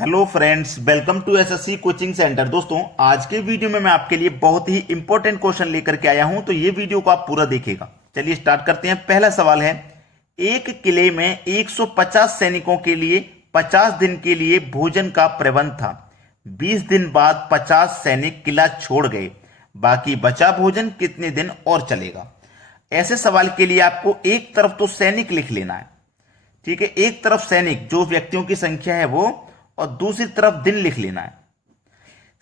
Hello friends, welcome to SSC coaching centre. दोस्तों, आज के वीडियो में मैं आपके लिए बहुत ही इंपॉर्टेंट क्वेश्चन लेकर के आया हूं, तो ये वीडियो को आप पूरा देखिएगा। चलिए स्टार्ट करते हैं। पहला सवाल है, एक किले में 150 सैनिकों के लिए 50 दिन के लिए भोजन का प्रबंध था। 20 दिन बाद 50 सैनिक किला छोड़ गए, बाकी बचा भोजन कितने दिन और चलेगा? ऐसे सवाल के लिए आपको एक तरफ तो सैनिक लिख लेना है, ठीक है। एक तरफ सैनिक जो व्यक्तियों की संख्या है वो, और दूसरी तरफ दिन लिख लेना है।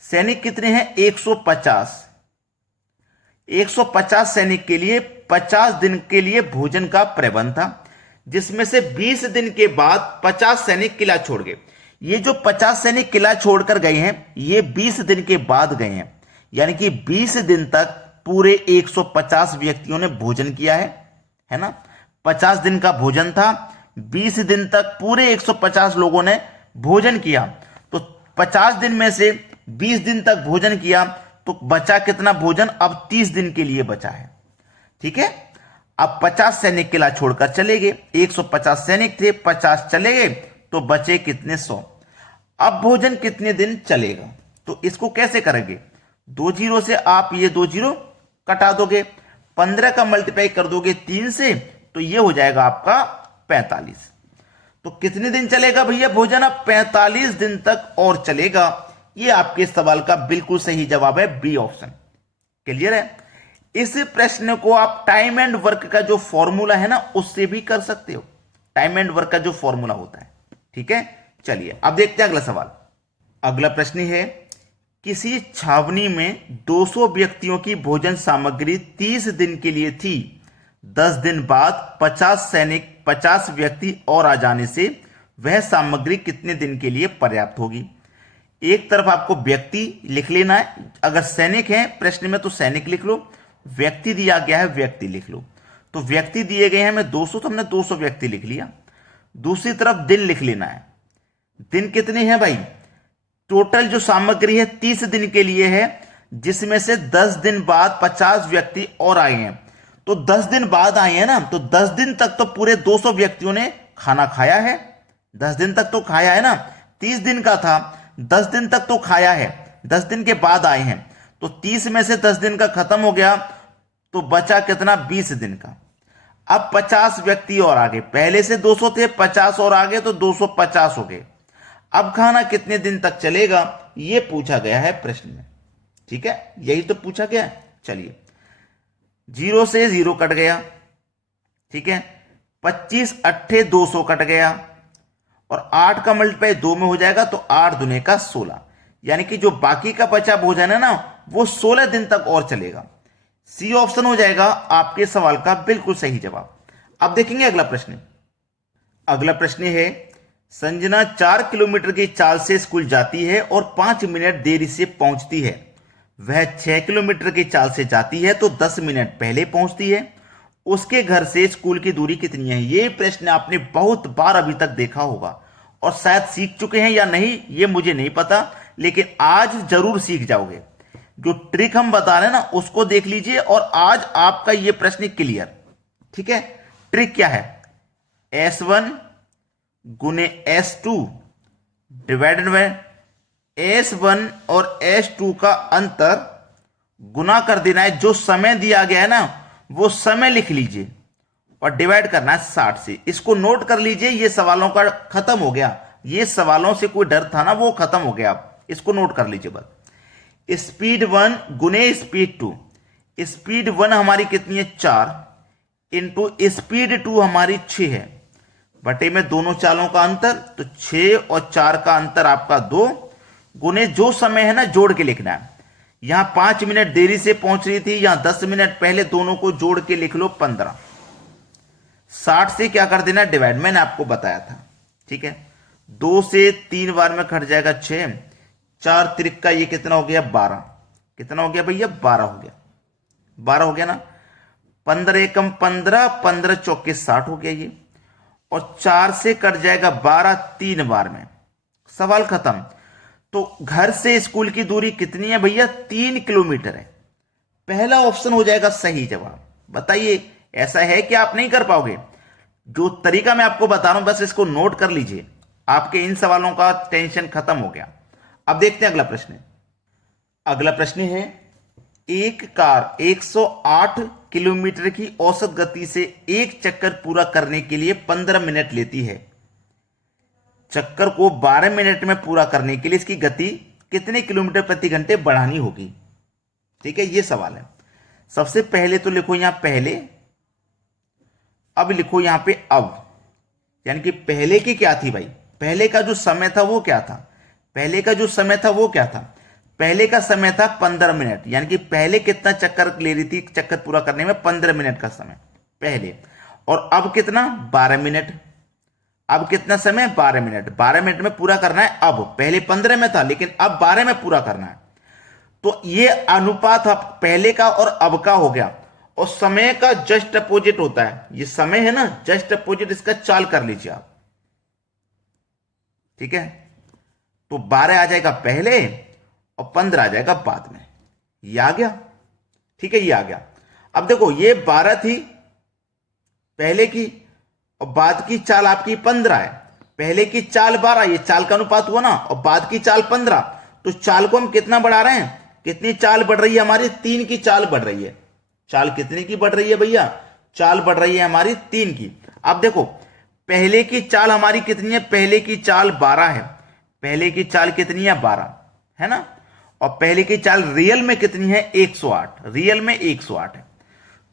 सैनिक कितने हैं? 150। 150 सैनिक के लिए 50 दिन के लिए भोजन का प्रबंध था, जिसमें से 20 दिन के बाद 50 सैनिक किला छोड़ गए। ये जो 50 सैनिक किला छोड़कर गए हैं, ये 20 दिन के बाद गए हैं, यानी कि 20 दिन तक पूरे 150 व्यक्तियों ने भोजन किया है ना। 50 दिन का भोजन था, 20 दिन तक पूरे 150 लोगों ने भोजन किया। तो 50 दिन में से 20 दिन तक भोजन किया, तो बचा कितना भोजन? अब 30 दिन के लिए बचा है, ठीक है। अब 50 सैनिक किला छोड़कर चले गए, 150 सैनिक थे, 50 चले गए, तो बचे कितने? 100। अब भोजन कितने दिन चलेगा? तो इसको कैसे करेंगे? 2 जीरो से आप ये 2 जीरो कटा दोगे, 15 का मल्टीप्लाई कर दोगे 3 से, तो ये हो जाएगा आपका 45। तो कितने दिन चलेगा भैया भोजन? अब 45 दिन तक और चलेगा। ये आपके सवाल का बिल्कुल सही जवाब है, बी ऑप्शन। क्लियर है? इस प्रश्न को आप टाइम एंड वर्क का जो फॉर्मूला है ना, उससे भी कर सकते हो। टाइम एंड वर्क का जो फॉर्मूला होता है, ठीक है। चलिए अब देखते हैं अगला सवाल। अगला प्रश्न है, किसी छावनी में 200 व्यक्तियों की भोजन सामग्री 30 दिन के लिए थी। 10 दिन बाद 50 सैनिक 50 व्यक्ति और आ जाने से वह सामग्री कितने दिन के लिए पर्याप्त होगी? एक तरफ आपको व्यक्ति लिख लेना है, अगर सैनिक है प्रश्न में तो सैनिक लिख लो, व्यक्ति दिया गया है व्यक्ति लिख लो। तो व्यक्ति दिए गए हैं हमें 200, तो हमने 200 व्यक्ति लिख लिया। दूसरी तरफ दिन लिख लेना है। दिन कितने हैं भाई? टोटल जो सामग्री है 30 दिन के लिए है, जिसमें से 10 दिन बाद 50 व्यक्ति और आए हैं। तो 10 दिन बाद आए हैं ना, तो 10 दिन तक तो पूरे 200 व्यक्तियों ने खाना खाया है। 10 दिन तक तो खाया है ना, 30 दिन का था, 10 दिन तक तो खाया है, 10 दिन के बाद आए हैं, तो 30 में से 10 दिन का खत्म हो गया, तो बचा कितना? 20 दिन का। अब 50 व्यक्ति और आगे, पहले से 200 थे, 50 और आगे तो 250 हो गए। अब खाना कितने दिन तक चलेगा, यह पूछा गया है प्रश्न में, ठीक है। यही तो पूछा गया है। चलिए, 0 से 0 कट गया, ठीक है। 25 अट्ठे 200 कट गया, और 8 का मल्टीप्लाई 2 में हो जाएगा, तो 8 दुने का 16, यानी कि जो बाकी का बचा भोजन है ना, वो 16 दिन तक और चलेगा। सी ऑप्शन हो जाएगा आपके सवाल का बिल्कुल सही जवाब। अब देखेंगे अगला प्रश्न। अगला प्रश्न है, संजना 4 किलोमीटर की चाल से स्कूल जाती है और 5 मिनट देरी से पहुंचती है। वह 6 किलोमीटर की चाल से जाती है तो 10 मिनट पहले पहुंचती है। उसके घर से स्कूल की दूरी कितनी है? यह प्रश्न आपने बहुत बार अभी तक देखा होगा, और शायद सीख चुके हैं या नहीं ये मुझे नहीं पता, लेकिन आज जरूर सीख जाओगे। जो ट्रिक हम बता रहे हैं ना, उसको देख लीजिए, और आज आपका यह प्रश्न क्लियर, ठीक है। ट्रिक क्या है? S1 गुने S2 डिवाइडेड बाय S1 और S2 का अंतर गुना कर देना है। जो समय दिया गया है ना, वो समय लिख लीजिए और डिवाइड करना है 60 से। इसको नोट कर लीजिए, ये सवालों का खत्म हो गया। ये सवालों से कोई डर था ना, वो खत्म हो गया। अब इसको नोट कर लीजिए बस। स्पीड 1 गुने स्पीड 2। स्पीड 1 हमारी कितनी है? 4 इंटू स्पीड 2 हमारी 6 है, बटे में दोनों चालों का अंतर, तो 6 और 4 का अंतर आपका 2, गुने जो समय है ना जोड़ के लिखना है। यहां 5 मिनट देरी से पहुंच रही थी, यहां 10 मिनट पहले, दोनों को जोड़ के लिख लो 15। 60 से क्या कर देना? डिवाइड, मैंने आपको बताया था, ठीक है। 2 से 3 बार में कट जाएगा 6, 4 त्रिक का ये कितना हो गया? 12। कितना हो गया भैया? 12 हो गया। 12 हो गया ना। 15 एकम 15, 15 चौके 60 हो गया ये, और 4 से कट जाएगा 12 3 बार में। सवाल खत्म। तो घर से स्कूल की दूरी कितनी है भैया? 3 किलोमीटर है। पहला ऑप्शन हो जाएगा सही जवाब। बताइए, ऐसा है कि आप नहीं कर पाओगे? जो तरीका मैं आपको बता रहा हूं, बस इसको नोट कर लीजिए। आपके इन सवालों का टेंशन खत्म हो गया। अब देखते हैं अगला प्रश्न। अगला प्रश्न है, एक कार 108 किलोमीटर की औसत गति से एक चक्कर पूरा करने के लिए 15 मिनट लेती है। चक्कर को 12 मिनट में पूरा करने के लिए इसकी गति कितने किलोमीटर प्रति घंटे बढ़ानी होगी? ठीक है, ये सवाल है। सबसे पहले तो लिखो यहां पहले, अब लिखो यहां पे अब, यानी कि पहले की क्या थी भाई? पहले का जो समय था वो क्या था? पहले का जो समय था वो क्या था? पहले का समय था 15 मिनट, यानी कि पहले कितना चक्कर ले रही थी? चक्कर पूरा करने में 15 मिनट का समय पहले। और अब कितना? 12 मिनट। अब कितना समय? 12 मिनट। 12 मिनट में पूरा करना है। अब पहले 15 में था, लेकिन अब 12 में पूरा करना है। तो ये अनुपात पहले का और अब का हो गया, और समय का जस्ट अपोजिट होता है। ये समय है ना, जस्ट अपोजिट, इसका चाल कर लीजिए आप। ठीक है, तो 12 आ जाएगा पहले और 15 आ जाएगा बाद में। ये आ गया। ठीक है, ये आ गया। अब देखो, ये 12 थी पहले की, और बाद की चाल आपकी 15 है। पहले की चाल 12, ये चाल का अनुपात हुआ ना, और बाद की चाल 15। तो चाल को हम कितना बढ़ा रहे हैं? कितनी चाल बढ़ रही है हमारी? 3 की चाल बढ़ रही है। चाल कितने की बढ़ रही है भैया? चाल बढ़ रही है हमारी 3 की। अब देखो, पहले की चाल हमारी कितनी है? पहले की चाल 12 है। पहले की चाल कितनी है? 12 है ना। और पहले की चाल रियल में कितनी है? 108। रियल में 108 है।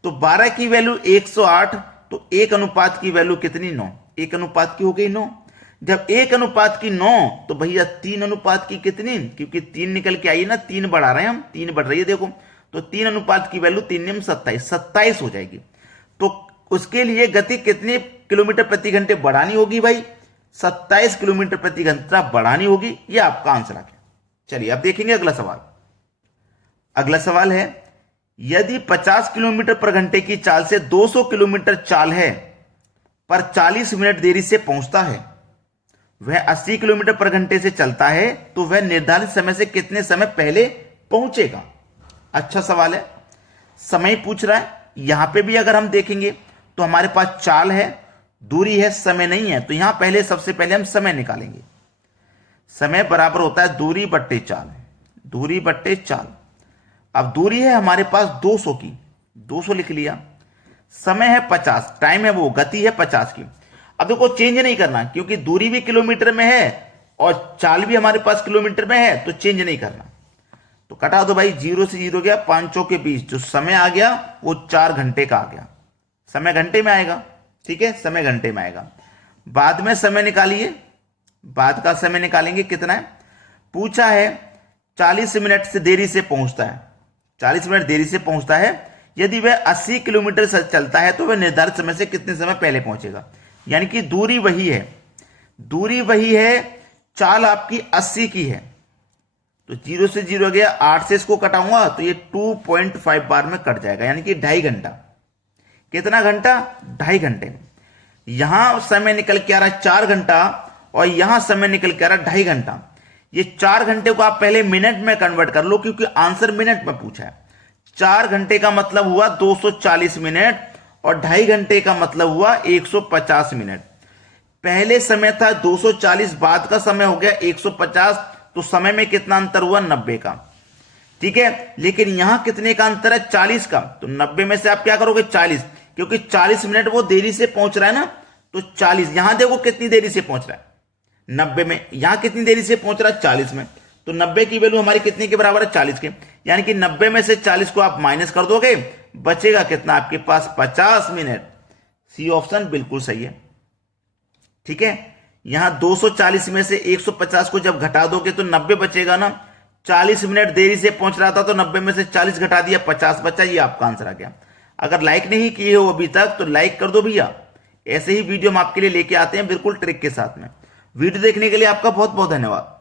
तो 12 की वैल्यू 108, तो 1 अनुपात की वैल्यू कितनी? 9। 1 अनुपात की हो गई 9। जब 1 अनुपात की 9, तो भैया 3 अनुपात की कितनी? क्योंकि 3 निकल के आई ना, 3 बढ़ा रहे हैं हम, 3 बढ़ रही है देखो। तो 3 अनुपात की वैल्यू 3 में 27 हो जाएगी। तो उसके लिए गति कितने किलोमीटर प्रति घंटे बढ़ानी होगी भाई? 27 किलोमीटर प्रति घंटा बढ़ानी होगी। ये आपका आंसर आ गया। चलिए अब देखेंगे अगला सवाल। अगला सवाल है, यदि 50 किलोमीटर पर घंटे की चाल से 200 किलोमीटर चाल है पर 40 मिनट देरी से पहुंचता है, वह 80 किलोमीटर पर घंटे से चलता है, तो वह निर्धारित समय से कितने समय पहले पहुंचेगा? अच्छा सवाल है, समय पूछ रहा है। यहां पे भी अगर हम देखेंगे तो हमारे पास चाल है, दूरी है, समय नहीं है। तो यहां पहले सबसे पहले हम समय निकालेंगे। समय बराबर होता है दूरी बट्टे चाल। दूरी बट्टे चाल। अब दूरी है हमारे पास 200 की, 200 लिख लिया। समय है 50, टाइम है वो, गति है 50 की। अब देखो, चेंज नहीं करना, क्योंकि दूरी भी किलोमीटर में है और चाल भी हमारे पास किलोमीटर में है, तो चेंज नहीं करना। तो कटा दो भाई, 0 से 0 गया, 5 के 20। जो समय आ गया वो 4 घंटे का आ गया। समय घंटे में आएगा। ठीक है, समय घंटे में आएगा। बाद में समय निकालिए, बाद का समय निकालेंगे कितना है। पूछा है 40 मिनट से देरी से पहुंचता है, 40 मिनट देरी से पहुंचता है। यदि वह 80 किलोमीटर से चलता है, तो वह निर्धारित समय से कितने समय पहले पहुंचेगा? यानी कि दूरी वही है, दूरी वही है, चाल आपकी 80 की है। तो 0 से 0 गया, 8 से इसको कटाऊंगा तो ये 2.5 बार में कट जाएगा, यानी कि 2.5 घंटा। कितना घंटा? 2.5 घंटे। यहां समय निकल के आ रहा है 4 घंटा, और यहां समय निकल के आ रहा है 2.5 घंटा। ये 4 घंटे को आप पहले मिनट में कन्वर्ट कर लो, क्योंकि आंसर मिनट में पूछा है। 4 घंटे का मतलब हुआ 240 मिनट, और 2.5 घंटे का मतलब हुआ 150 मिनट। पहले समय था 240, बाद का समय हो गया 150, तो समय में कितना अंतर हुआ? 90 का। ठीक है, लेकिन यहां कितने का अंतर है? 40 का। तो 90 में से आप क्या करोगे? 40, क्योंकि 40 मिनट वो देरी से पहुंच रहा है ना, तो 40। यहां देखो कितनी देरी से पहुंच रहा है, 90 में। यहां कितनी देरी से पहुंच रहा है? 40 में। तो 90 की वैल्यू हमारी कितने के बराबर है? 40 के। यानी कि 90 में से 40 को आप माइनस कर दोगे, बचेगा कितना आपके पास? 50 मिनट। सी ऑप्शन बिल्कुल सही है। ठीक है, यहां 240 में से 150 को जब घटा दोगे तो 90 बचेगा ना। 40 मिनट देरी से पहुंच रहा था, तो 90 में से 40 घटा दिया, 50 बचा। ये आपका आंसर आ गया। अगर लाइक नहीं किए हो अभी तक, तो लाइक कर दो भैया। ऐसे ही वीडियो हम आपके लिए लेके आते हैं बिल्कुल ट्रिक के साथ में। वीडियो देखने के लिए आपका बहुत बहुत धन्यवाद।